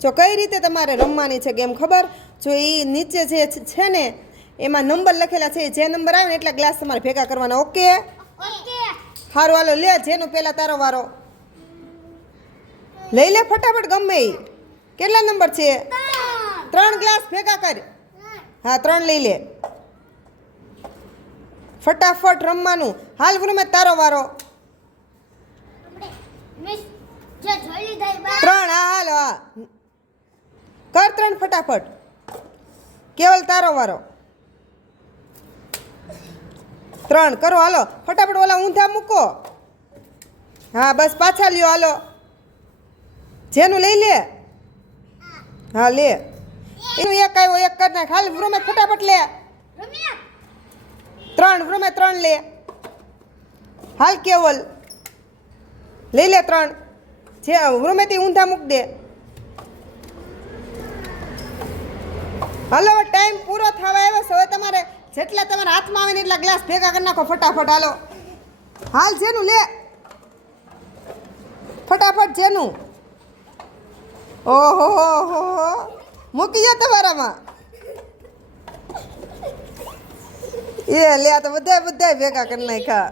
જો કઈ રીતે તમારે રમવાની છે ગેમ ખબર? જો એ નીચે જે છે ને એમાં નંબર લખેલા છે, જે નંબર આવે ને એટલા ગ્લાસ તમારે ભેગા કરવાના. ઓકે? સારું હાલો લે, જેનું પહેલા તારો વારો. લઈ લે ફટાફટ ગમે એ. કેટલા નંબર છે? 3 ગ્લાસ ભેગા કર. હા 3 લઈ લે. ફટાફટ રમવાનું. હાલ વૃમે તારો વારો. 3 હા હાલો હા કર 3 ફટાફટ. કેવલ તારો વારો. 3 કરો હાલો ફટાફટ. ઓલા ઊંધા મૂકો. હા બસ પાછા લ્યો હાલો. જેનું લઈ લે. હા લે. એનું એક આવ્યો, એક કર નાખ. હાલ વૃમે ફટાફટ લે. 3 વૃમે 3 લે. હાલ કેવલ લઈ લે 3. જે વૃમેથી ઊંધા મૂક દે. હાલો ટાઈમ પૂરો થવા આવ્યો છે. હવે તમારે જેટલા તમારા હાથમાં આવે ને એટલા ગ્લાસ ભેગા કરી નાખો ફટાફટ. હાલો હાલ જેનું લે ફટાફટ. જેનું ઓહો હો મૂકી જાઓ તમારામાં. એ લે આ તો બધા ભેગા કરી નાખ્યા.